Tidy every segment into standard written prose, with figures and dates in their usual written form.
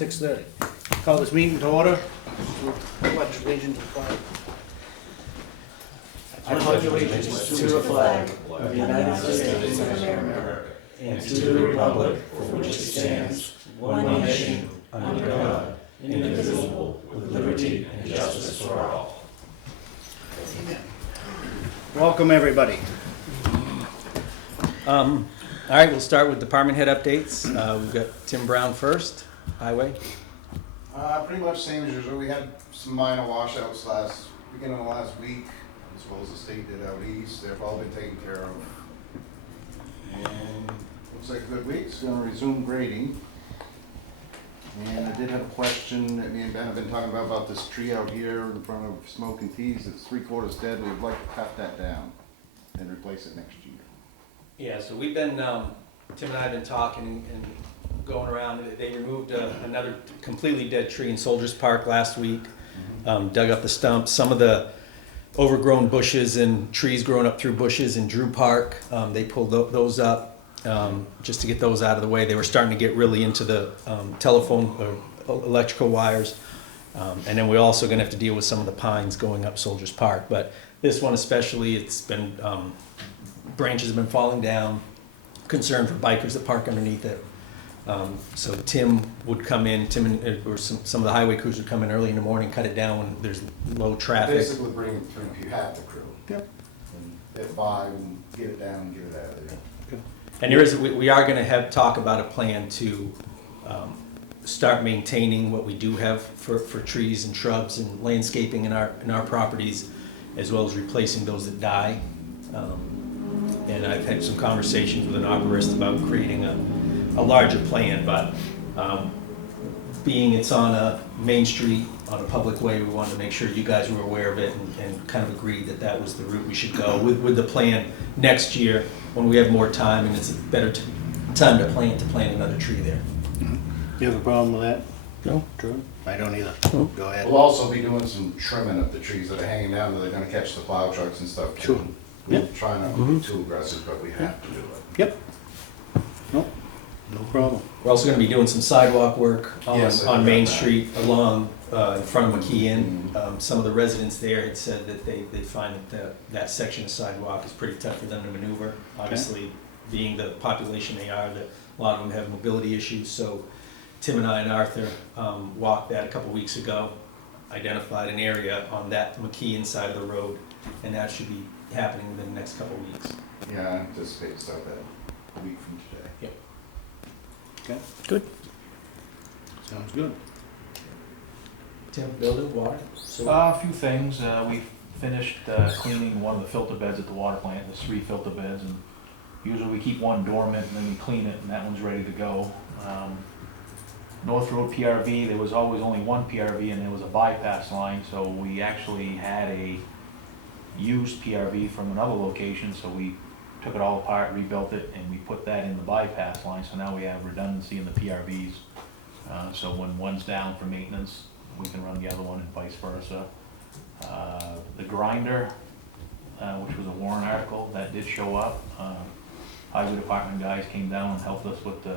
6:30. Call this meeting to order. Pledge allegiance to the flag. I pledge allegiance to the flag of the United States of America and to the republic for which it stands, one nation, under God, indivisible, with liberty and justice for all. Welcome, everybody. All right, we'll start with department head updates. We've got Tim Brown first, Highway. Pretty much same as usual. We had some minor washouts beginning of last week, as well as the state did out east. They've all been taken care of. And looks like a good week. It's gonna resume grading. And I did have a question that me and Ben have been talking about this tree out here in front of Smoke and Teas. It's 3/4 dead. We'd like to cut that down and replace it next year. Yeah, so we've been, Tim and I have been talking and going around. They removed another completely dead tree in Soldiers Park last week, dug up the stumps. Some of the overgrown bushes and trees growing up through bushes in Drew Park, they pulled those up just to get those out of the way. They were starting to get really into the telephone or electrical wires. And then we're also gonna have to deal with some of the pines going up Soldiers Park. But this one especially, it's been, branches have been falling down, concern for bikers that park underneath it. So Tim would come in, or some of the highway crews would come in early in the morning, cut it down when there's low traffic. Basically bring it through if you have the crew. Yep. And get by and get it down and get it out of there. And there is, we are gonna talk about a plan to start maintaining what we do have for trees and shrubs and landscaping in our properties, as well as replacing those that die. And I've had some conversations with an arborist about creating a larger plan, but being it's on a main street, on a public way, we wanted to make sure you guys were aware of it and kind of agreed that that was the route we should go with the plan next year when we have more time and it's a better time to plant another tree there. You have a problem with that? No? True. I don't either. Go ahead. We'll also be doing some trimming of the trees that are hanging down, that they're gonna catch the plow trucks and stuff too. Sure. We're Yep. trying not to be too aggressive, but we have to do it. Yep. No problem. We're also gonna be doing some sidewalk work Yes, I on heard Main that. Street along, in front of McKee Inn. Some of the residents there had said that they find that section of sidewalk is pretty tough for them to maneuver. Obviously, being the population they are, that a lot of them have mobility issues. So Tim and I and Arthur walked that a couple weeks ago, identified an area on that McKee Inn side of the road, and that should be happening within the next couple of weeks. Yeah, I anticipate to start that a week from today. Yep. Okay. Good. Sounds good. Tim, building, water? A few things. We finished cleaning one of the filter beds at the water plant. There's 3 filter beds, and usually we keep one dormant and then we clean it, and that one's ready to go. North Road PRV, there was always only one PRV and there was a bypass line, so we actually had a used PRV from another location, so we took it all apart, rebuilt it, and we put that in the bypass line, so now we have redundancy in the PRVs. So when one's down for maintenance, we can run the other one and vice versa. The grinder, which was a warrant article, that did show up. Highway department guys came down and helped us with the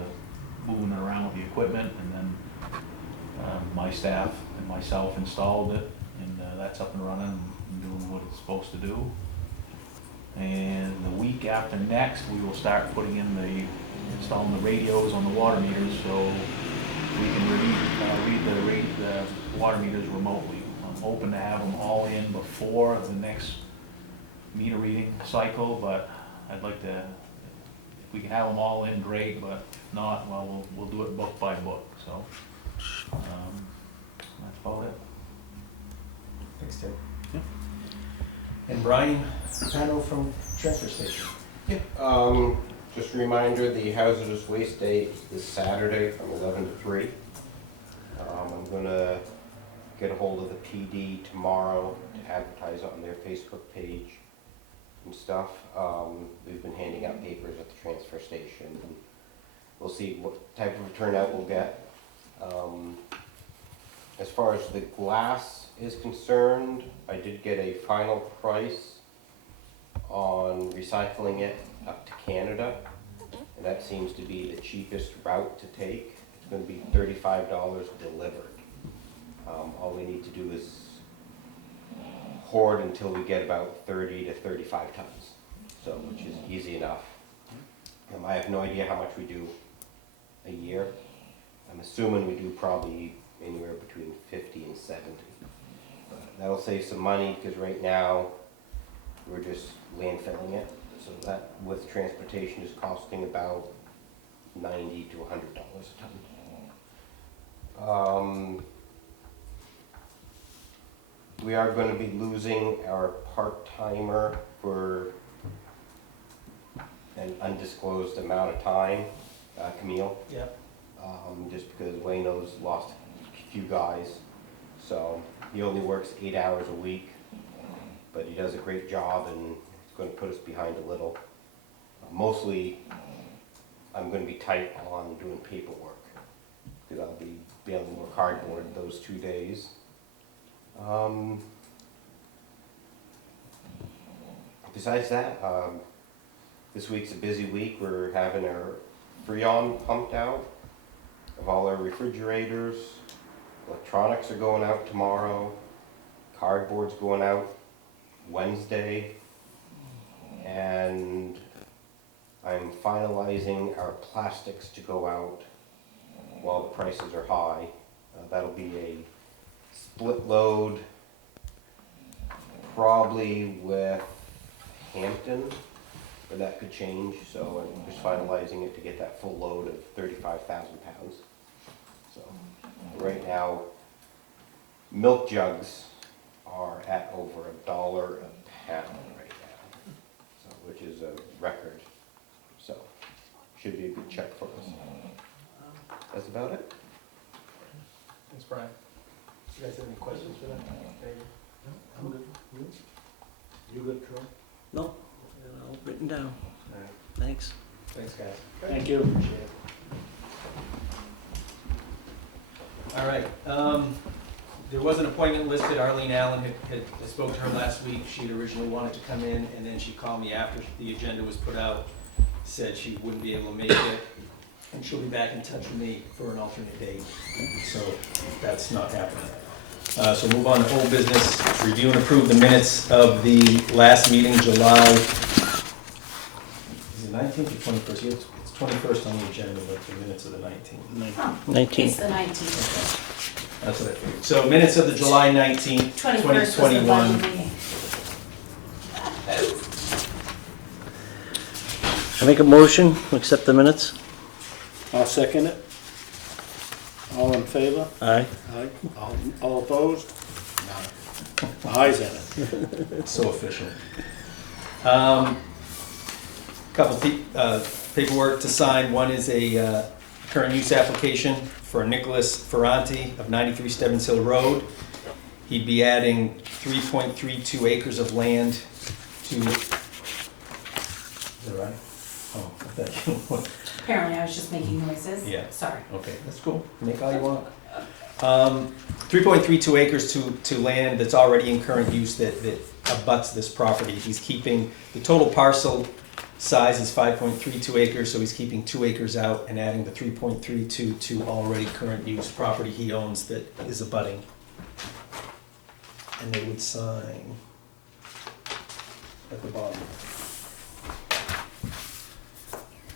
moving it around with the equipment, and then my staff and myself installed it, and that's up and running and doing what it's supposed to do. And the week after next, we will start putting in installing the radios on the water meters, so we can read the water meters remotely. I'm hoping to have them all in before the next meter reading cycle, but I'd like to, if we can have them all in, great, but if not, well, we'll do it book by book, so. That's about it. Thanks, Tim. And Brian Pano from Transfer Station. Just a reminder, the hazardous waste day is this Saturday from 11 to 3. I'm gonna get a hold of the PD tomorrow to advertise on their Facebook page and stuff. We've been handing out papers at the transfer station, and we'll see what type of a turnout we'll get. As far as the glass is concerned, I did get a final price on recycling it up to Canada, and that seems to be the cheapest route to take. It's gonna be $35 delivered. All we need to do is hoard until we get about 30 to 35 tons, so, which is easy enough. I have no idea how much we do a year. I'm assuming we do probably anywhere between 50 and 70. But that'll save some money, because right now, we're just landfilling it. So that, with transportation, is costing about $90 to $100 a ton. We are gonna be losing our part-timer for an undisclosed amount of time, Camille. Yep. Just because Wayno's lost a few guys. So he only works 8 hours a week, but he does a great job, and it's going to put us behind a little. Mostly, I'm going to be tight on doing paperwork, because I'll be bailing more cardboard those 2 days. Besides that, this week's a busy week. We're having our Freon pumped out of all our refrigerators. Electronics are going out tomorrow. Cardboard's going out Wednesday. And I'm finalizing our plastics to go out while the prices are high. That'll be a split load, probably with Hampton, but that could change. So I'm just finalizing it to get that full load of 35,000 pounds. So right now, milk jugs are at over $1 a pound right now, so, which is a record. So should be a good check for us. That's about it. Thanks, Brian. You guys have any questions for that? I'm good. You good, Troy? No, all written down. Thanks. Thanks, guys. Thank you. Appreciate it. All right, there was an appointment listed. Arlene Allen had spoke to her last week. She'd originally wanted to come in, and then she called me after the agenda was put out, said she wouldn't be able to make it, and she'll be back in touch with me for an alternate date. So that's not happening. So move on to old business. Review and approve the minutes of the last meeting, July, is it 19th or 21st? It's 21st on the agenda, but the minutes of the 19th. 19. It's the 19th. That's what I figured. So minutes of the July 19th, 21st was the 2021. budget meeting. I make a motion, to accept the minutes? I'll second it. All in favor? Aye. Aye. All opposed? No. Ayes have it. So official. Couple paperwork to sign. One is a current use application for Nicholas Ferranti of 93 Stebbins Hill Road. He'd be adding 3.32 acres of land to, is that right? Oh, I thought you Apparently I was just making noises. Yeah. Sorry. Okay, that's cool. Make all you want. 3.32 acres to land that's already in current use that abuts this property. He's keeping, the total parcel size is 5.32 acres, so he's keeping 2 acres out and adding the 3.32 to already current use property he owns that is abutting. And they would sign at the bottom.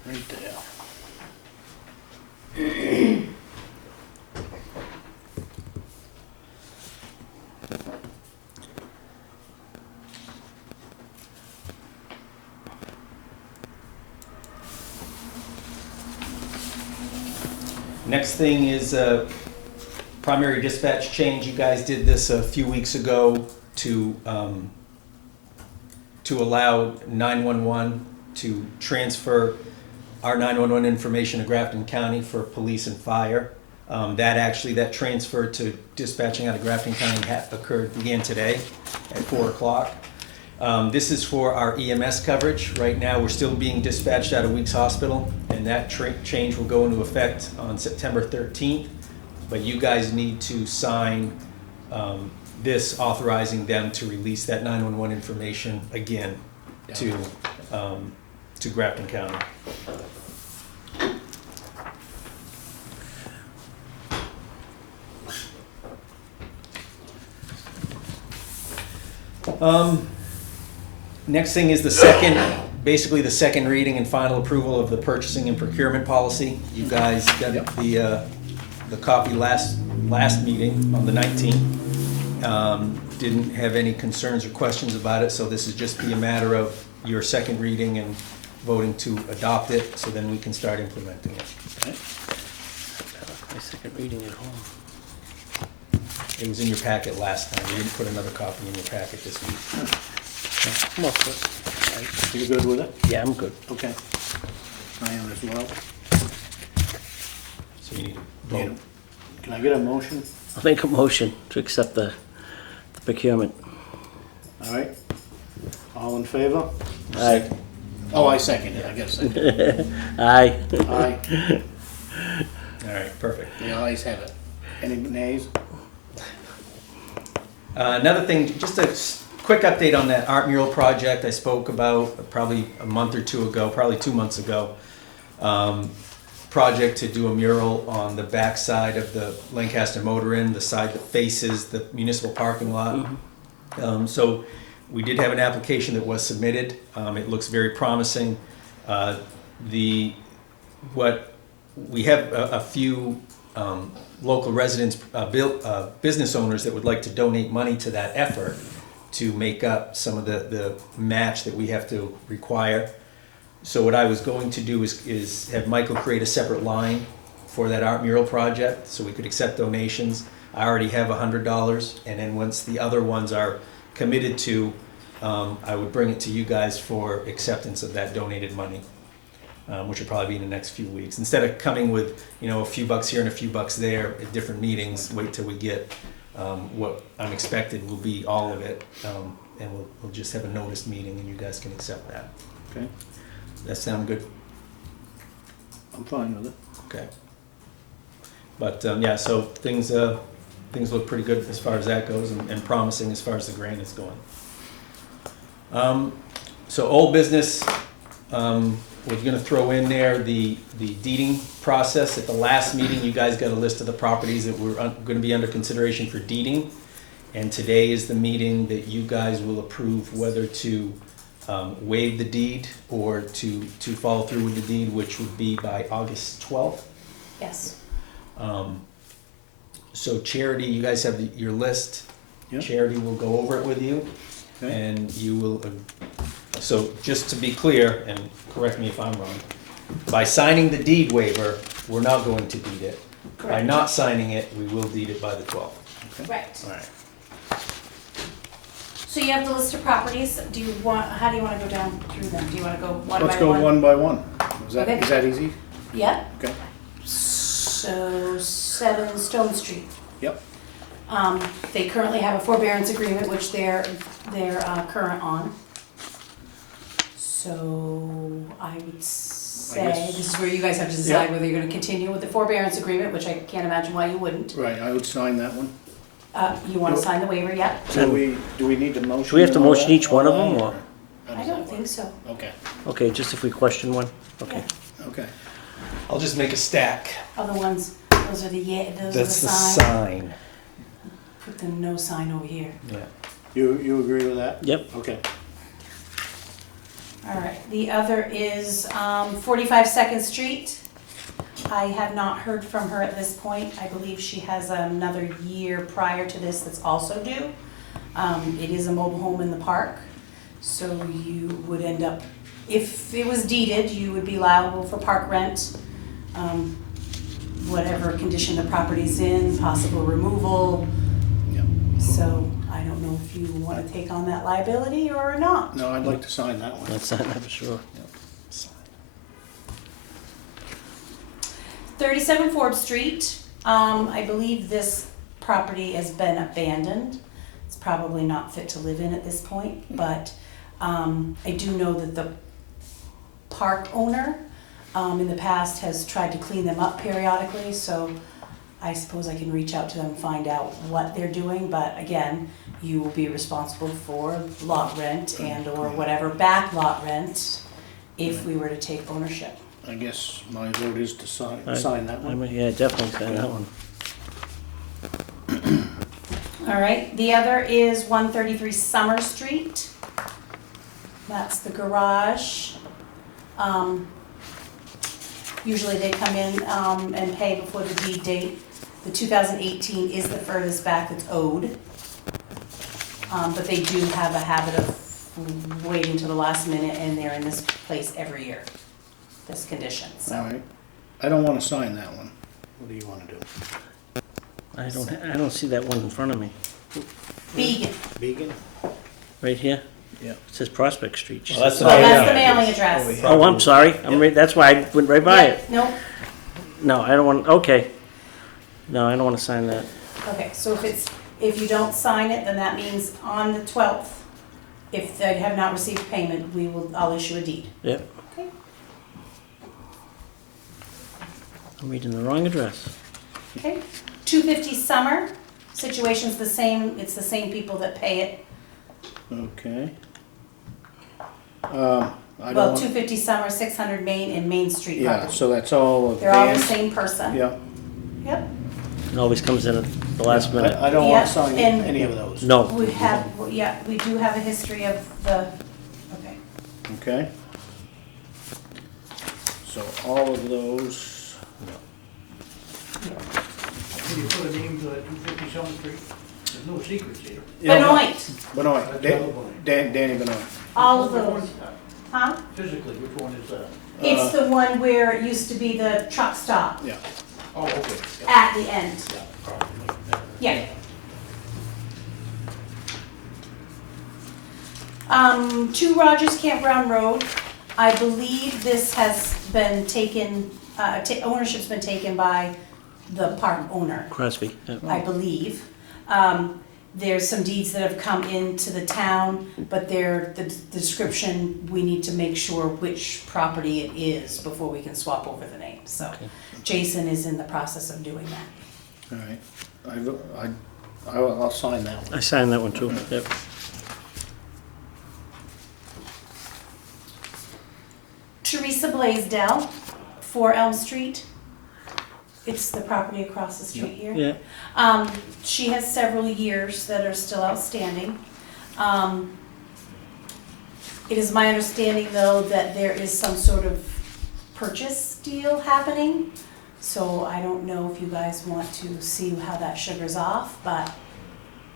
Right there. Next thing is primary dispatch change. You guys did this a few weeks ago to allow 911 to transfer our 911 information to Grafton County for police and fire. That transfer to dispatching out of Grafton County began today at 4 o'clock. This is for our EMS coverage. Right now, we're still being dispatched out of Weeks Hospital, and that change will go into effect on September 13th. But you guys need to sign this authorizing them to release that 911 information again to Grafton County. Next thing is the second, basically the second reading and final approval of the purchasing and procurement policy. You guys got the copy last meeting on the 19th. Didn't have any concerns or questions about it, so this is just be a matter of your second reading and voting to adopt it, so then we can start implementing it. Okay. My second reading at home. It was in your packet last time. You didn't put another copy in your packet this week. I'm all set. You good with it? Yeah, I'm good. Okay. I am as well. So you need to vote. Can I get a motion? I'll make a motion to accept the procurement. All right. All in favor? Aye. Oh, I second it, I guess. Aye. Aye. All right, perfect. The ayes have it. Any nays? Another thing, just a quick update on that art mural project I spoke about probably a month or two ago, probably 2 months ago. Project to do a mural on the back side of the Lancaster Motor Inn, the side that faces the municipal parking lot. So we did have an application that was submitted. It looks very promising. We have a few local residents, business owners that would like to donate money to that effort to make up some of the match that we have to require. So what I was going to do is have Michael create a separate line for that art mural project so we could accept donations. I already have $100, and then once the other ones are committed to, I would bring it to you guys for acceptance of that donated money, which will probably be in the next few weeks. Instead of coming with, a few bucks here and a few bucks there at different meetings, wait till we get what I'm expected will be all of it, and we'll just have a noticed meeting and you guys can accept that. Okay, That sound good? I'm fine with it. Okay. But yeah, so things look pretty good as far as that goes, and promising as far as the grant is going. So old business, we're gonna throw in there the deeding process. At the last meeting, you guys got a list of the properties that were gonna be under consideration for deeding. And today is the meeting that you guys will approve whether to waive the deed or to follow through with the deed, which would be by August 12th. Yes. So Charity, you guys have your list. Yep. Charity will go over it with you, Okay. and you will, so just to be clear, and correct me if I'm wrong, by signing the deed waiver, we're not going to deed it. By Correct. not signing it, we will deed it by the 12th. Right. All right. So you have the list of properties. How do you want to go down through them? Do you want to go one by one? Let's go one by one. Okay. Is that easy? Yeah. Okay. So 7 Stone Street. Yep. They currently have a forbearance agreement, which they're current on. So I would say, guess- this is where you guys have to decide whether you're gonna continue with the forbearance agreement, which I can't imagine why you wouldn't. Right, I would sign that one. You wanna sign the waiver yet? Do we need to motion? Do we have to and all motion that? each one of them, or? How I does don't that think so. work? Okay, Okay, just if we question one? Okay. okay. I'll just make a stack. Other ones, those are the those are the sign. sign. Put the no sign over here. Yeah. You agree with that? Yep. Okay. All right, the other is 45 Second Street. I have not heard from her at this point. I believe she has another year prior to this that's also due. It is a mobile home in the park, so you would end up, if it was deeded, you would be liable for park rent, whatever condition the property's in, possible removal. Yeah. So I don't know if you want to take on that liability or not. No, I'd like to sign that one. Let's sign that for sure. 37 Forbes Street, I believe this property has been abandoned. It's probably not fit to live in at this point, but I do know that the park owner in the past has tried to clean them up periodically, so I suppose I can reach out to them and find out what they're doing, but again, you will be responsible for lot rent and or whatever back lot rent if we were to take ownership. I guess my vote is to sign I- that I one. mean, yeah, definitely sign that one. All right, the other is 133 Summer Street. That's the garage. Usually they come in and pay before the deed date. The 2018 is the furthest back that's owed. But they do have a habit of waiting to the last minute, and they're in this place every year, this condition, All so. right. I don't wanna sign that one. What do you wanna do? I don't see that one in front of me. Vegan. Vegan? Right here? Yeah. It says Prospect Street. Well, that's the Oh, that's the mailing mailing address. address. Oh, I'm sorry. That's why I went right by Yeah, it. nope. No, I don't want, okay. No, I don't want to sign that. Okay, so if you don't sign it, then that means on the 12th, if they have not received payment, I'll issue a deed. Yep. Okay. I'm reading the wrong address. Okay, 250 Summer, situation's the same, it's the same people that pay it. Okay. I Well, don't want, 250 Summer, 600 Main, and Main Street yeah, property. so that's all of They're all the Dan's. same person. Yeah. Yep. It always comes in at the last minute. I don't Yeah, wanna sign and- any of those. No. We have, yeah, we do have a history of the, okay. Okay. So all of those, Yeah. Can you put a name to 250 Summer Street? There's no secrets here. Benoit, Benoit, Danny Benoit. all of those, huh? Physically, which one is that? It's the one where it used to be the truck stop Yeah. Oh, okay. at the end. Yeah. 2 Rogers Campground Road, I believe this has been taken, ownership's been taken by the park owner, Crosby. Yep. I believe. There's some deeds that have come into the town, but the description, we need to make sure which property it is before we can swap over the name, so. Okay. Jason is in the process of doing that. All right. I'll sign that one. I signed that one too. Yep. Teresa Blaisdell, 4 Elm Street. It's the property across the street here. Yeah. She has several years that are still outstanding. It is my understanding, though, that there is some sort of purchase deal happening. So I don't know if you guys want to see how that sugars off, but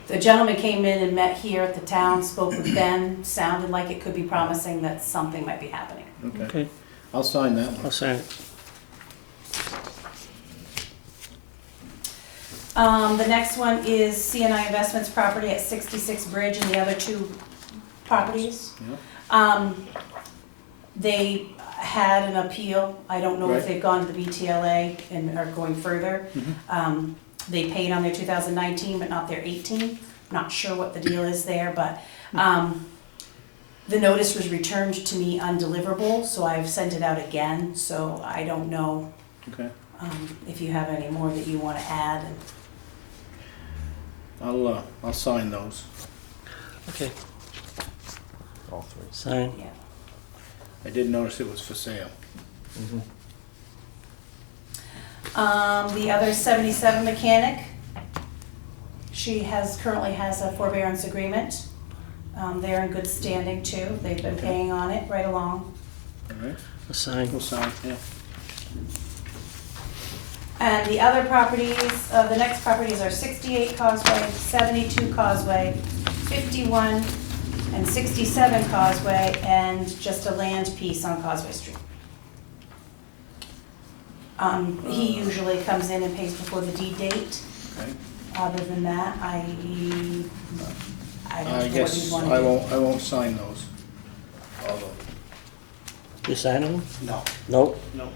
the gentleman came in and met here at the town, spoke with Ben, sounded like it could be promising that something might be happening. Okay. Okay. I'll sign that I'll one. sign it. The next one is CNI Investments property at 66 Bridge and the other 2 properties. Yeah. They had an appeal. I don't know if Right. they've gone to the BTLA and are going further. Mhm. They paid on their 2019, but not their 18. Not sure what the deal is there, but the notice was returned to me undeliverable, so I've sent it out again. So I don't know Okay. if you have any more that you want to add. I'll sign those. Okay. All three. Sign. Yeah. I did notice it was for sale. The other 77 Mechanic, she currently has a forbearance agreement. They're in good standing too. They've been paying on it right along. All right. I'll sign. We'll sign, yeah. And the other properties, the next properties are 68 Causeway, 72 Causeway, 51 and 67 Causeway, and just a land piece on Causeway Street. He usually comes in and pays before the deed date. Okay. Other than that, I I don't know what guess you'd want to do. I won't sign those. All of them. You signing them? No. Nope. No.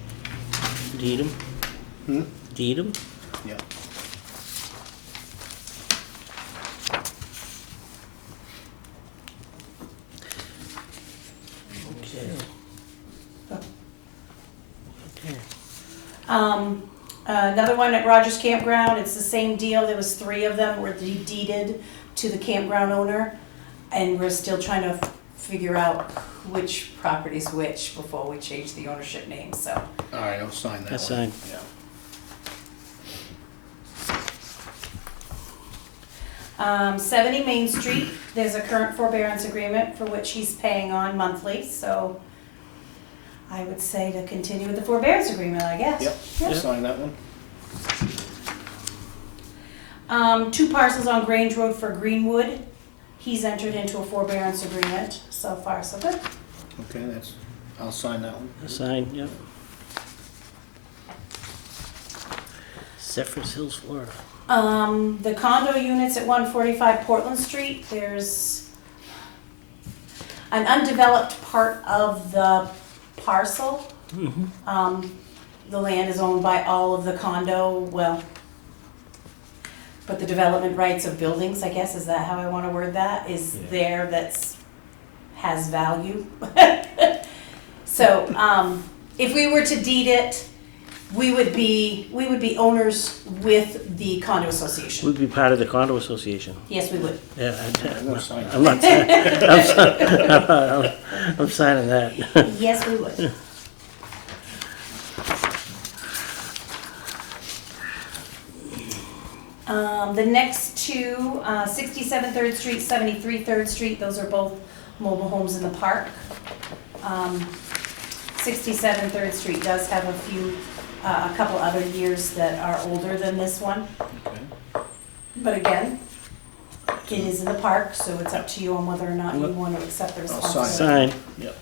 Deed them? Hmm? Deed them? Yeah. Okay. Okay. Another one at Rogers Campground, it's the same deal, there was 3 of them were deeded to the campground owner, and we're still trying to figure out which property's which before we change the ownership name, so. All right, I'll sign that one. I sign. Yeah. 70 Main Street, there's a current forbearance agreement for which he's paying on monthly, so I would say to continue with the forbearance agreement, I guess. Yep, I'll sign that one. 2 parcels on Grange Road for Greenwood, he's entered into a forbearance agreement, so far so good. Okay, I'll sign that one. Sign, yep. Zephyr's Hills, Florida. The condo units at 145 Portland Street, there's an undeveloped part of the parcel. The land is owned by all of the condo, well, but the development rights of buildings, I guess, is that how I wanna word that, is there has value. So, if we were to deed it, we would be owners with the condo association. We'd be part of the condo association. Yes, we would. Yeah, I'm gonna sign I'm not, I'm signing that. Yes, we would. The next two, 67 3rd Street, 73 3rd Street, those are both mobile homes in the park. 67 3rd Street does have a couple other years that are older than this one. Okay. But again, it is in the park, so it's up to you on whether or not you Yep. want to accept the I'll responsibility. Sign. Yep.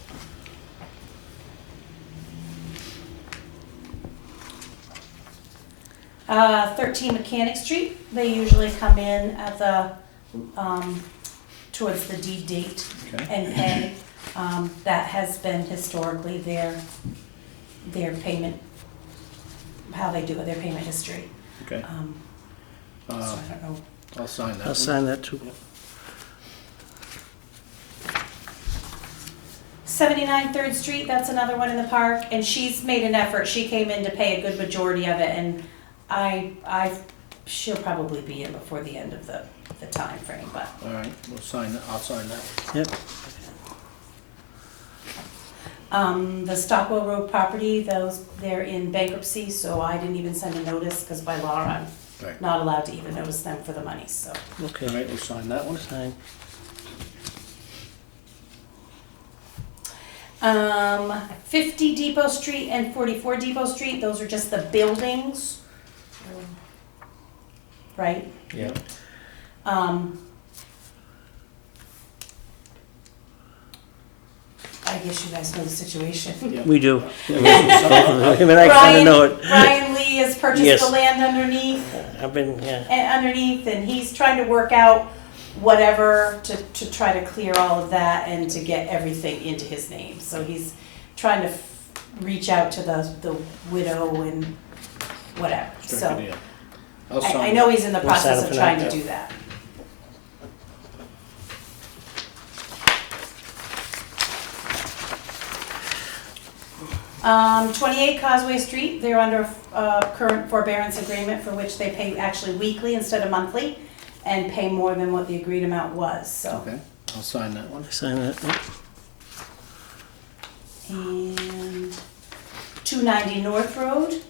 Uh, 13 Mechanic Street, they usually come in at the, towards the deed date Okay. and pay. That has been historically their payment, how they do it, their payment history. Okay. So I don't know. I'll sign that I'll one. sign that too. 79 3rd Street, that's another one in the park, and she's made an effort, she came in to pay a good majority of it, and she'll probably be in before the end of the time frame, but. All right, we'll sign that, I'll sign that. Yep. The Stockwell Road property, they're in bankruptcy, so I didn't even send a notice, because by law, I'm Right. not allowed to even notice them for the money, so. All Okay, right, we'll sign that one. sign. 50 Depot Street and 44 Depot Street, those are just the buildings. Right? Yeah. I guess you guys know the situation. We do. Yeah, I mean, I kinda know it. Brian Lee has purchased Yes. the land underneath, I've been, yeah. and he's trying to work out whatever to try to clear all of that and to get everything into his name. So he's trying to reach out to the widow and whatever, Strike so. it in. I'll sign. I know he's in the We'll sign process it of for trying now. to do that. Um, 28 Causeway Street, they're under current forbearance agreement for which they pay actually weekly instead of monthly and pay more than what the agreed amount was, so. Okay, I'll sign that one. Sign that. Yep. And 290 North Road,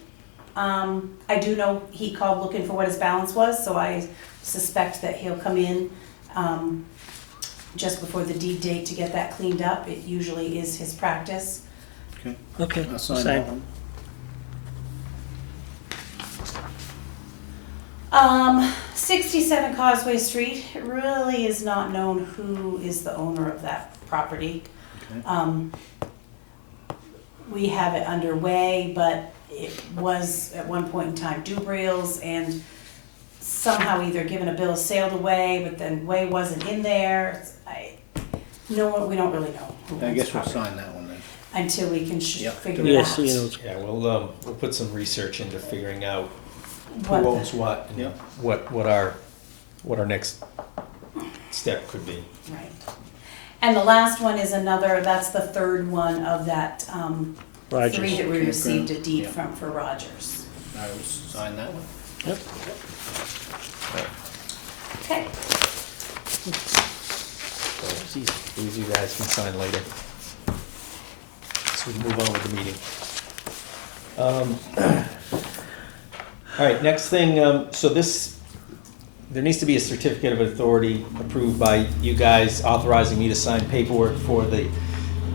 I do know he called looking for what his balance was, so I suspect that he'll come in, just before the deed date to get that cleaned up. It usually is his practice. Okay, Okay, I'll sign that sign. one. 67 Causeway Street, it really is not known who is the owner of that property. Okay. We have it underway, but it was at one point in time Dubriel's and somehow either given a bill of sale to Way, but then Way wasn't in there. We don't really know who I owns guess the we'll property sign that one then. until we can Yep. figure it Yeah, out. so you know, Yeah, we'll put some research into figuring out who What the- owns what and Yep. what our next step could be. Right. And the last one is that's the third one of that, Rogers. 3 that we Campground. received a deed Yeah. from for Rogers. I will sign that one. Yep. Okay. It's easy. These you guys can sign later. So we can move on with the meeting. All right, next thing, so this there needs to be a certificate of authority approved by you guys authorizing me to sign paperwork for the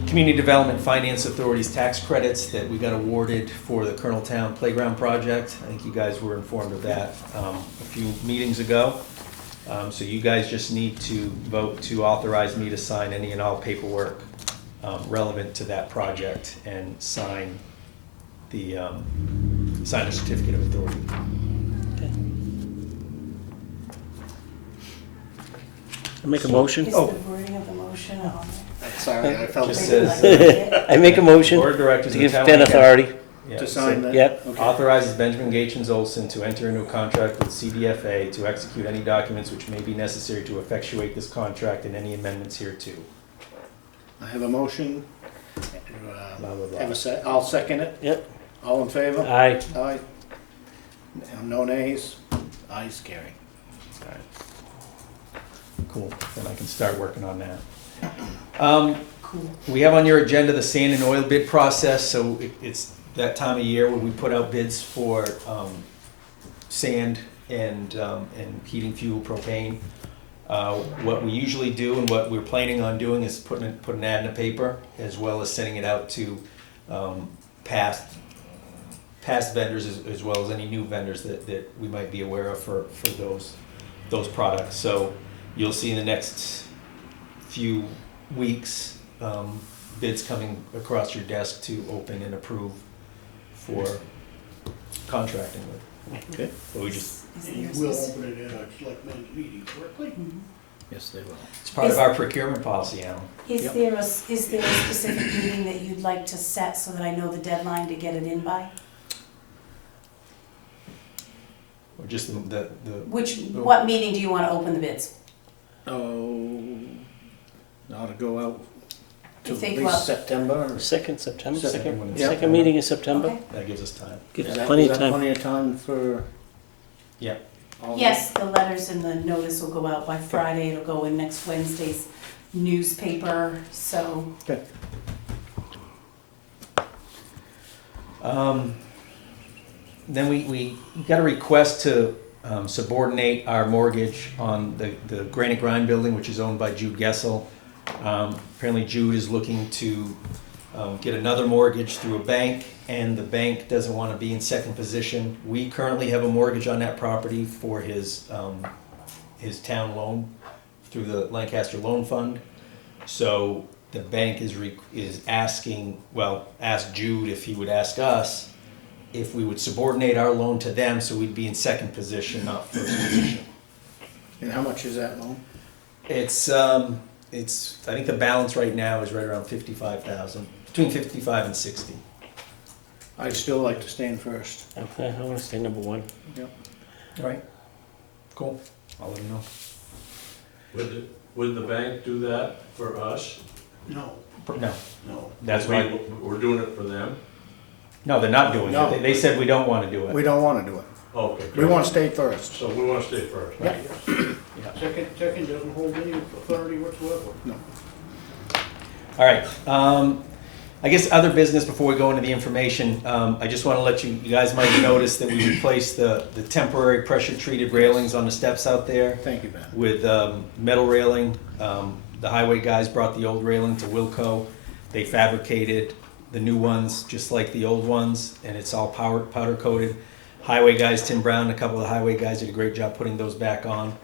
Community Development Finance Authority's tax credits that we got awarded for the Coloneltown Playground project. I think you guys were informed of that a few meetings ago. So you guys just need to vote to authorize me to sign any and all paperwork relevant to that project and sign the certificate of authority. Okay. I make a motion. Is the wording of the motion on Sorry, I felt Just there? says, I make a motion Board of Directors to of give the Town Ben of Lancaster- authority. Yeah, To so sign that? Yep. Okay. authorizes Benjamin Gates Olson to enter into a contract with CDFA to execute any documents which may be necessary to effectuate this contract and any amendments hereto. I have a motion. Blah, blah, blah. Have I'll second it. Yep. All in favor? Aye. Aye. No nays? Ayes, carry. Cool, then I can start working on that. Cool. We have on your agenda the sand and oil bid process, so it's that time of year where we put out bids for sand and heating fuel, propane. What we usually do and what we're planning on doing is put an ad in the paper, as well as sending it out to past vendors as well as any new vendors that we might be aware of for those products. So you'll see in the next few weeks bids coming across your desk to open and approve for contracting with. Okay. But we just, Is And there you a will specific- open it at a selectmen's meeting, correctly? Mhm. Yes, they will. it's part of our procurement policy, Alan. Is Yep. there a specific meeting that you'd like to set so that I know the deadline to get it in by? Or just the What meeting do you want to open the bids? Oh, ought to go out to If they at go least out- September. Or- Second September, Second one in Yeah. second meeting in September. Okay. that gives us time. Gives Is us that- plenty is of that time. Plenty of time for. Yeah. all that? Yes, the letters and the notice will go out by Friday. It'll go in next Wednesday's newspaper, so. Okay. Then we got a request to subordinate our mortgage on the Granite Grind building, which is owned by Jude Gessel. Apparently Jude is looking to get another mortgage through a bank, and the bank doesn't want to be in second position. We currently have a mortgage on that property for his town loan through the Lancaster Loan Fund. So the bank is asking, asked Jude if he would ask us if we would subordinate our loan to them, so we'd be in second position, not first position. And how much is that loan? It's I think the balance right now is right around 55,000, between 55 and 60. I'd still like to stand first. Okay, I want to stay number one. All right, cool, I'll let him know. Would the bank do that for us? No, No, no. that's why, We're doing it for them? no, they're not doing No. it. They said we don't want to do it. We don't wanna do it. Okay. We wanna stay first. So we wanna stay first? Yeah. Second doesn't hold any authority whatsoever. All right, I guess other business before we go into the information, I just want to let you guys might have noticed that we replaced the temporary pressure-treated railings on the steps out there Thank you, Ben. with metal railing. The highway guys brought the old railing to Wilco. They fabricated the new ones just like the old ones, and it's all powder coated. Highway guys, Tim Brown, and a couple of the highway guys did a great job putting those back on.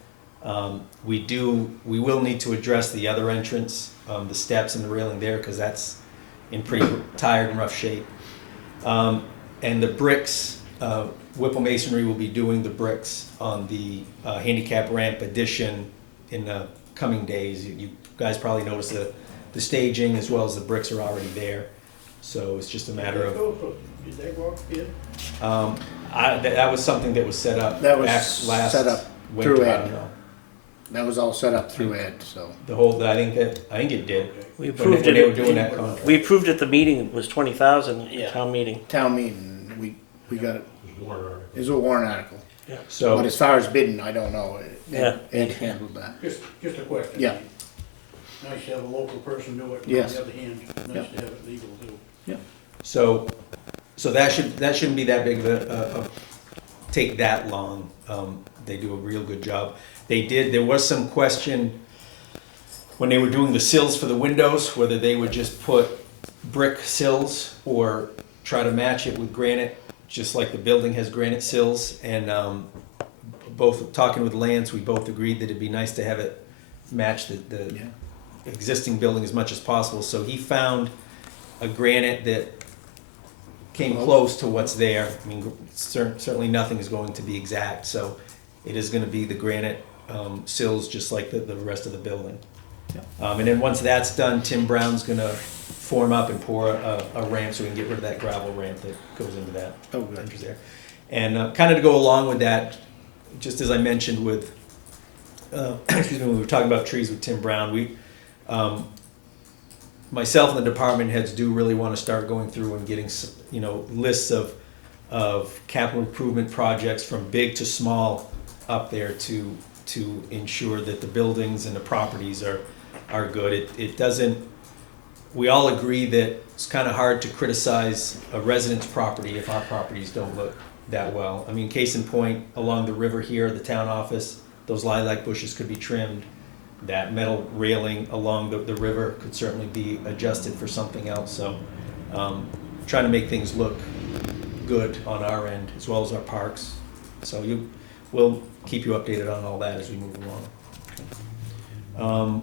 We will need to address the other entrance, the steps and the railing there, because that's in pretty tired and rough shape. And the bricks, Whipple Masonry will be doing the bricks on the handicap ramp addition in the coming days. You guys probably noticed the staging as well as the bricks are already there. So it's just a matter of, Did they go up bid? that was something that was set up That was back last set up winter, through I Ed. don't know. That was all set up through Ed, so. The whole, I think it did. We When approved they were it. doing that contract. We approved at the meeting, it was 20,000 at the Yeah. town meeting. Town meeting, we got it, Warrant article. it's a warrant article. But So, as far as bidding, I don't know. Yeah. Ed handled that. Just a question. Yeah. Nice to have a local person do it, but on Yes. the other hand, Yeah. nice to have it legal too. so that shouldn't be that big of take that long. they do a real good job. There was some question when they were doing the sills for the windows, whether they would just put brick sills or try to match it with granite, just like the building has granite sills. And both talking with Lance, we both agreed that it'd be nice to have it match the existing building as much as possible. So he found a granite that came close to what's there. I mean, certainly nothing is going to be exact, so it is gonna be the granite sills, just like the rest of the building. And then once that's done, Tim Brown's gonna form up and pour a ramp so we can get rid of that gravel ramp that goes into that entrance there. And kind of to go along with that, just as I mentioned with, excuse me, when we were talking about trees with Tim Brown, myself and the department heads do really want to start going through and getting, lists of capital improvement projects from big to small up there to ensure that the buildings and the properties are good. It doesn't, we all agree that it's kind of hard to criticize a resident's property if our properties don't look that well. I mean, case in point, along the river here, the town office, those lilac bushes could be trimmed. That metal railing along the river could certainly be adjusted for something else. So trying to make things look good on our end as well as our parks. So we'll keep you updated on all that as we move along.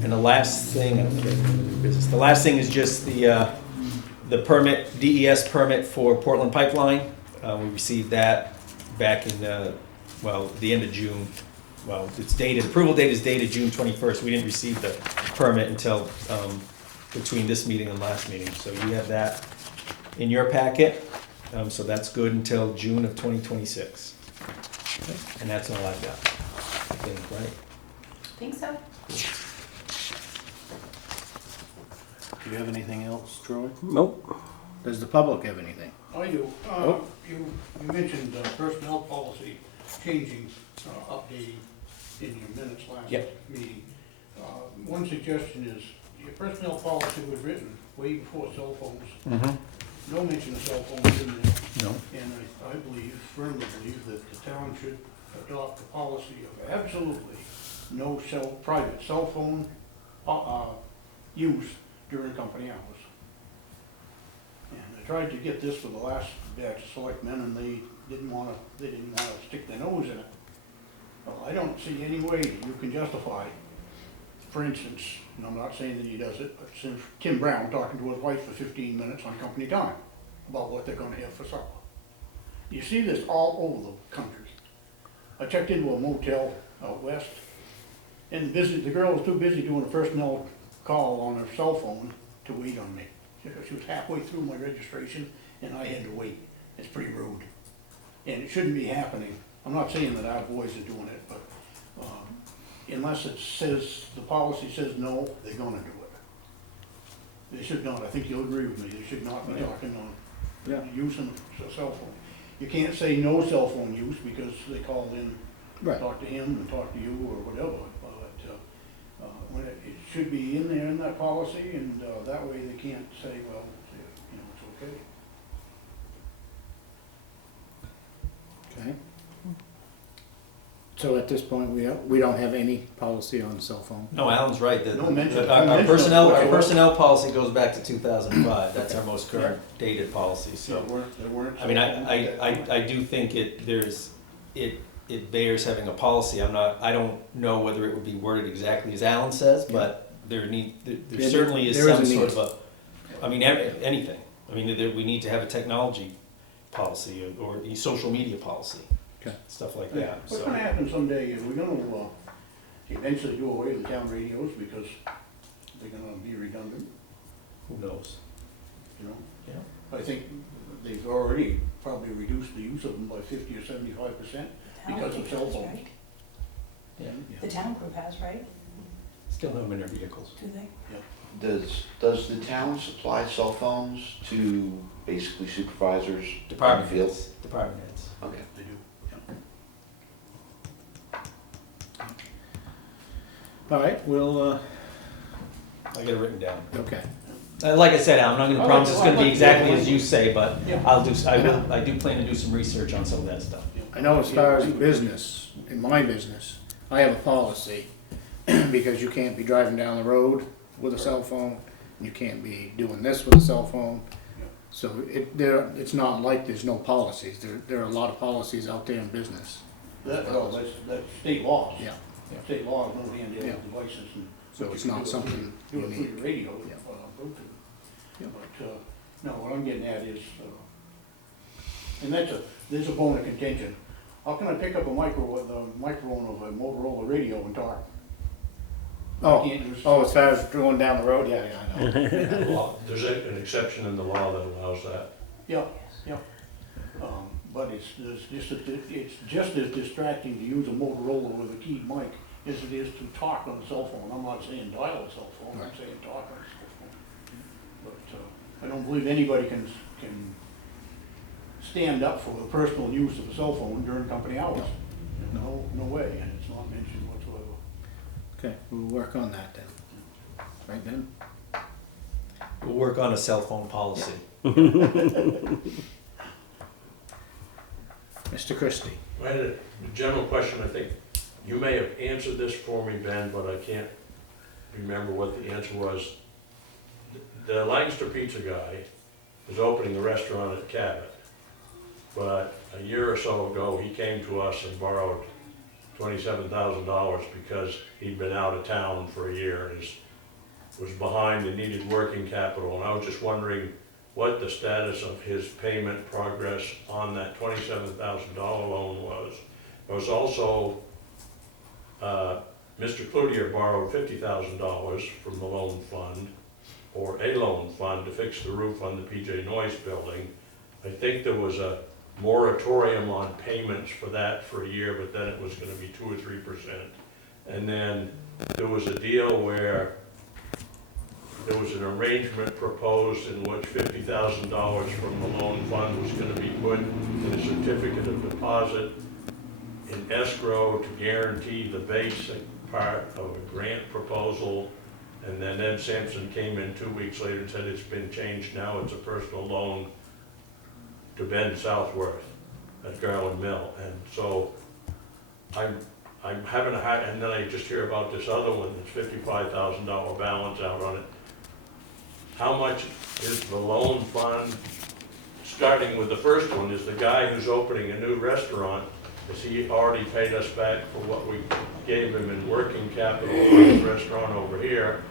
And the last thing, is just the permit, DES permit for Portland Pipeline. We received that back in, the end of June. Well, it's dated, approval date is dated June 21st. We didn't receive the permit until between this meeting and last meeting. So you have that in your packet. So that's good until June of 2026. Okay. And that's all I've got, I think, right? I think so. Do you have anything else, Troy? Nope. Does the public have anything? I do. Oh. You mentioned personnel policy changing, updating in your minutes last Yep. meeting. One suggestion is, your personnel policy was written way before cell phones. Mm-hmm. No mention of cell phones in there. No. And I firmly believe that the town should adopt a policy of absolutely no private cell phone use during company hours. And I tried to get this for the last batch of selectmen, and they didn't wanna stick their nose in it. Well, I don't see any way you can justify, for instance, and I'm not saying that he does it, but since Tim Brown talking to his wife for 15 minutes on company time about what they're gonna have for supper. You see this all over the country. I checked into a motel out west, and the girl was too busy doing a personnel call on her cell phone to wait on me. She was halfway through my registration, and I had to wait. It's pretty rude. And it shouldn't be happening. I'm not saying that our boys are doing it, but unless it says, the policy says no, they're gonna do it. They should not, I think you'll agree with me, they should not be talking on using a cell phone. You can't say no cell phone use because they called in, talk to him and talk to you or whatever, but when it should be in there in that policy, and that way they can't say, well, it's okay. Okay. So at this point, we don't have any policy on cell phone? No, Alan's right. No mention. Our personnel policy goes back to 2005. That's our most current dated policy, so. There weren't. I mean, I do think it bears having a policy. I don't know whether it would be worded exactly as Alan says, but there certainly is some sort of anything. I mean, we need to have a technology policy or a social media policy, stuff like that. What's gonna happen someday, is we're gonna eventually do away with the town radios because they're gonna be redundant, Who knows? Yeah. I think they've already probably reduced the use of them by 50 or 75% because of cell phones. Right? Yeah. The town group has, right? Still have them in their vehicles. Do they? Does the town supply cell phones to basically supervisors? Department in the heads. Department heads. Okay. They do. All right, we'll, I got it written down. okay. Like I said, Al, I'm not gonna promise it's gonna be exactly as you say, but Yeah. I do plan to do some research on some of that stuff. I know as far as business, in my business, I have a policy, because you can't be driving down the road with a cell phone, you can't be doing this with a cell phone. So it's not like there's no policies, there are a lot of policies out there in business. That's state laws. Yeah. Yeah. State laws, no handheld devices, and so it's not something you Do it need. through your radio, Yeah. Bluetooth. Yeah. But, No, what I'm getting at is, and there's a bone of contention. How can I pick up a microphone of a Motorola radio and talk? As far as going down the road, yeah, I know. Well, there's an exception in the law that allows that. Yeah. But it's just as distracting to use a Motorola with a keyed mic as it is to talk on a cell phone. I'm not saying dial a cell phone, I'm saying talk on a cell phone. But I don't believe anybody can stand up for the personal use of a cell phone during company hours. No way, and it's not mentioned whatsoever. Okay, we'll work on that then. Right then? We'll work on a cell phone policy. Mr. Christie. I had a general question, I think you may have answered this for me, Ben, but I can't remember what the answer was. The Lancaster pizza guy is opening a restaurant at Cabot, but a year or so ago, he came to us and borrowed $27,000 because he'd been out of town for a year and was behind and needed working capital. And I was just wondering what the status of his payment progress on that $27,000 loan was. There was also, Mr. Cloutier borrowed $50,000 from the loan fund, or a loan fund, to fix the roof on the PJ Noyce building. I think there was a moratorium on payments for that for a year, but then it was gonna be 2 or 3%. And then there was a deal where there was an arrangement proposed in which $50,000 from the loan fund was gonna be put in a certificate of deposit in escrow to guarantee the basic part of a grant proposal. And then Ed Sampson came in 2 weeks later and said it's been changed, now it's a personal loan to Ben Southworth at Garland Mill. And so I'm having a hard, and then I just hear about this other one that's $55,000 balance out on it. How much is the loan fund, starting with the first one, is the guy who's opening a new restaurant, has he already paid us back for what we gave him in working capital for his restaurant over here?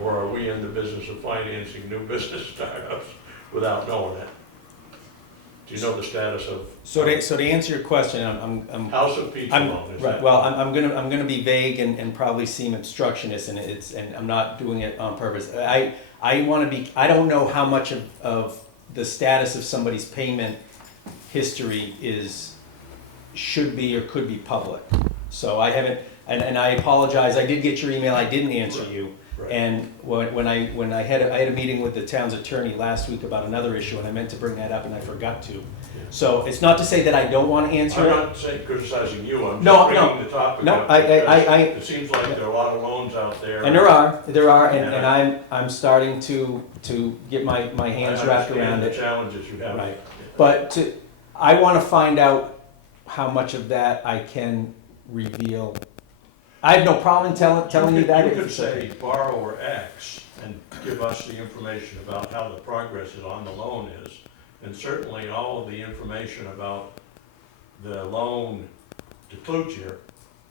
Or are we in the business of financing new business startups without knowing it? Do you know the status of? So to answer your question, I'm House of Pizza loan, is right. that? Well, I'm gonna be vague and probably seem obstructionist, and I'm not doing it on purpose. I want to be. I don't know how much of the status of somebody's payment history should be or could be public. So I haven't, and I apologize. I did get your email. I didn't answer you. Right. And when I had a meeting with the town's attorney last week about another issue, and I meant to bring that up and I forgot to. So it's not to say that I don't want to answer I'm it. not saying criticizing you, I'm No, just no. bringing the topic No, up. I- because It seems like there are a lot of loans out there. And there are, And and I'm starting to get my hands wrapped around I understand it. the challenges you have. Right. But I want to find out how much of that I can reveal. I have no problem telling you that. You could say borrower X and give us the information about how the progress is on the loan is. And certainly all of the information about the loan to Cloutier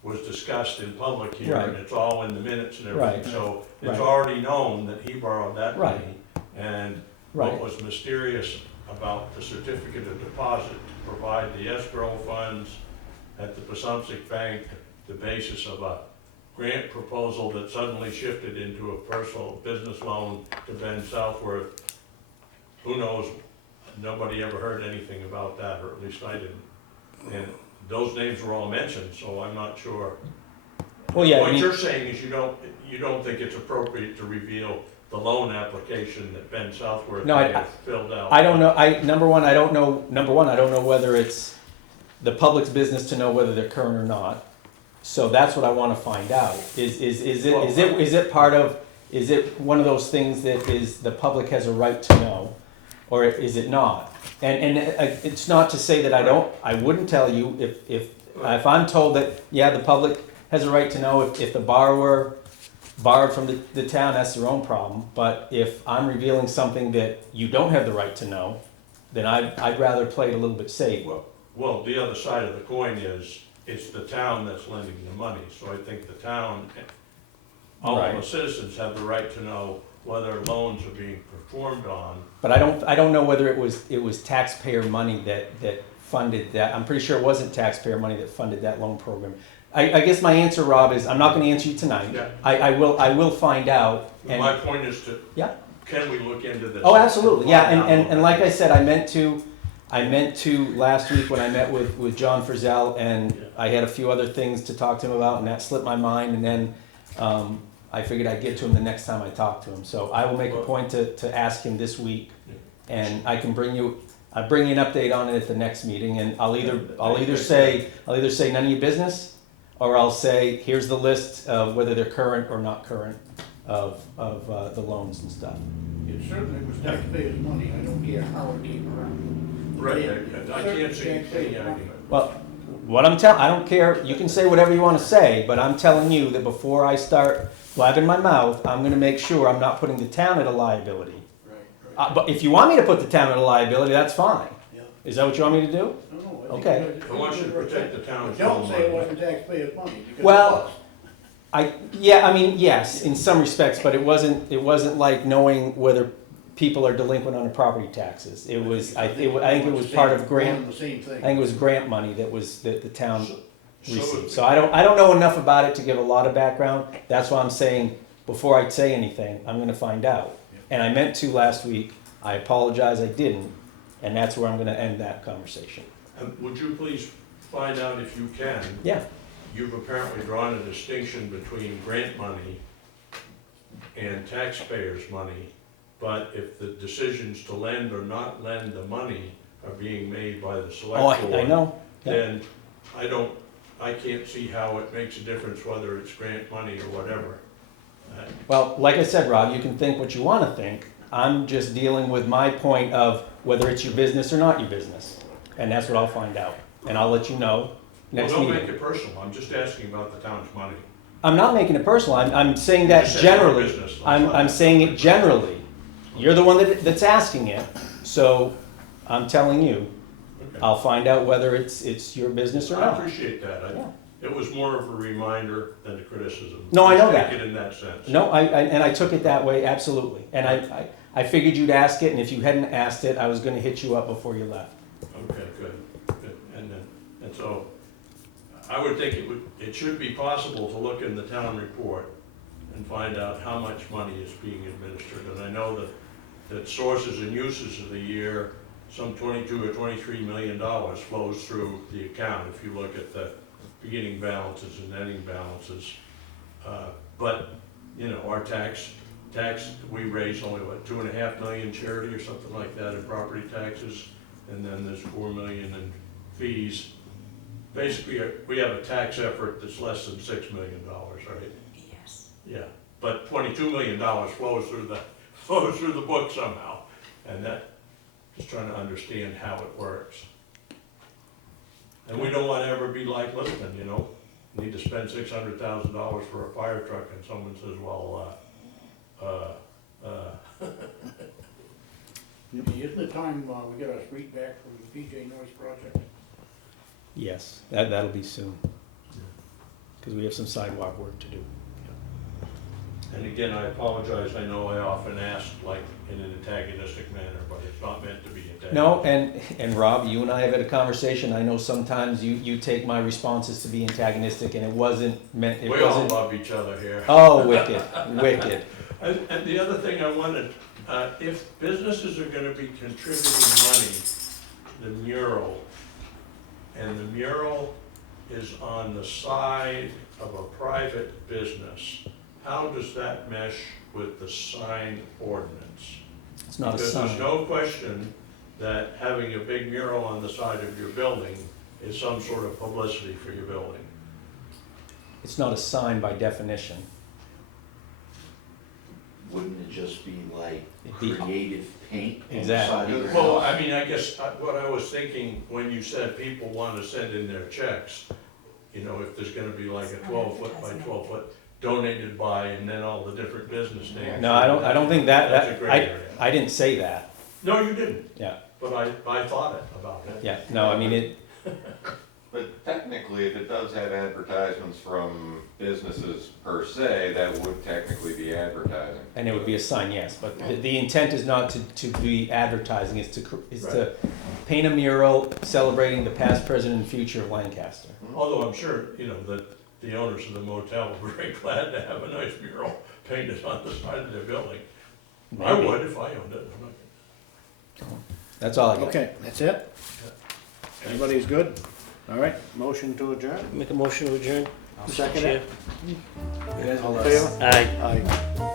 was discussed in public here, Right. and it's all in the minutes and everything. Right. So it's Right. already known that he borrowed that Right. money. And Right. what was mysterious about the certificate of deposit to provide the escrow funds at the Passumpsic Bank, the basis of a grant proposal that suddenly shifted into a personal business loan to Ben Southworth. Who knows? Nobody ever heard anything about that, or at least I didn't. And those names were all mentioned, so I'm not sure. Well, yeah. What you're saying is you don't think it's appropriate to reveal the loan application that Ben Southworth No, may have filled out. I don't know. Number one, I don't know whether it's the public's business to know whether they're current or not. So that's what I want to find out. Is it part of? Is it one of those things that is the public has a right to know, or is it not? And it's not to say that I wouldn't tell you if I'm told that, yeah, the public has a right to know if the borrower borrowed from the town, that's their own problem. But if I'm revealing something that you don't have the right to know, then I'd rather play it a little bit safe. Well, the other side of the coin is, it's the town that's lending the money, so I think the town, all of the Right. citizens have the right to know whether loans are being performed on. But I don't know whether it was taxpayer money that funded that. I'm pretty sure it wasn't taxpayer money that funded that loan program. I guess my answer, Rob, is I'm not gonna answer you tonight. Yeah. I will find out. And My point is to, yeah. can we look into this? Oh, absolutely, yeah, Find out. and like I said, I meant to last week when I met with John Frizzell, and I had a few other things to talk to him about, and that slipped my mind, and then, I figured I'd get to him the next time I talk to him, so I will make a point to ask him this week, and I'll bring you an update on it at the next meeting, and I'll either say none of your business, or I'll say, here's the list of whether they're current or not current of the loans and stuff. It certainly was taxpayers' money, I don't care how it came around. Right, I can't see any idea. Well, I don't care, you can say whatever you wanna say, but I'm telling you that before I start blabbing my mouth, I'm gonna make sure I'm not putting the town at a liability. Right. But if you want me to put the town at a liability, that's fine. Yeah. Is that what you want me to do? No, I think Okay. you guys- I want you to protect the But town's don't say it money. wasn't taxpayers' money, because it Well, was. yes, in some respects, but it wasn't like knowing whether people are delinquent on their property taxes. It was, I think it was part of grant, The same I thing. think it was grant money that the town So received. if- So I don't know enough about it to give a lot of background. That's why I'm saying, before I say anything, I'm gonna find out. And I meant to last week, I apologize, I didn't, and that's where I'm gonna end that conversation. Would you please find out if you can? Yeah, You've apparently drawn a distinction between grant money and taxpayers' money, but if the decisions to lend or not lend the money are being made by the select oh, board, I know. Yeah. then I can't see how it makes a difference whether it's grant money or whatever. Well, like I said, Rob, you can think what you wanna think. I'm just dealing with my point of whether it's your business or not your business. And that's what I'll find out. And I'll let you know Well, next don't make meeting. it personal, I'm just asking about the town's money. I'm not making it personal. I'm saying that Just saying your generally. business, that's I'm fine. saying it generally. You're the one that's asking it, so I'm telling you. Okay. I'll find out whether it's your business or I not. appreciate that. Yeah. It was more of a reminder than a criticism. No, I know Just that. take it in that sense. No, and I took it that way, absolutely. And I figured you'd ask it, and if you hadn't asked it, I was gonna hit you up before you left. Okay, good. And so, I would think it should be possible to look in the town report and find out how much money is being administered. And I know that sources and uses of the year, some 22 or 23 million dollars flows through the account if you look at the beginning balances and ending balances. But, you know, our tax, we raise only, what, 2.5 million charity or something like that in property taxes, and then there's 4 million in fees. Basically, we have a tax effort that's less than $6 million, right? Yes. Yeah, but $22 million flows through the book somehow, and that, just trying to understand how it works. And we don't want to ever be like Littleton, you know? Need to spend $600,000 for a fire truck, and someone says, well, Isn't the time, we get our street back from the PJ Noise project? Yes, that'll be soon. Because we have some sidewalk work to do. and again, I apologize, I know I often ask like in an antagonistic manner, but it's not meant to be antagonistic. No, and Rob, you and I have had a conversation. I know sometimes you take my responses to be antagonistic, and it wasn't meant, it We all wasn't. love each other here. Oh, wicked, wicked. And the other thing I wanted, if businesses are gonna be contributing money to the mural, and the mural is on the side of a private business, how does that mesh with the sign ordinance? It's not a Because there's sign. no question that having a big mural on the side of your building is some sort of publicity for your building. It's not a sign by definition. wouldn't it just be like The- creative paint? on the Exactly. side of the Well, house? I mean, I guess what I was thinking when you said people want to send in their checks, you know, if there's gonna be like a 12-foot by 12-foot donated by, and then all the different business names. No, I don't think That's a that, gray area. I didn't say that, No, you didn't, yeah, but I thought it about it. yeah, no, I mean, it, But technically, if it does have advertisements from businesses per se, that would technically be advertising. and it would be a sign, yes, but the intent is not to be advertising, is to paint a mural celebrating the past, present, and future of Lancaster. Although I'm sure, you know, that the owners of the motel were very glad to have a nice mural painted on the side of their building. I Maybe. would if I owned it. I'm not That's all I got. Okay, that's it? Everybody's good? All right, motion to adjourn? Make a motion to adjourn. Second Chair. it? You guys all in favor? Aye. Aye.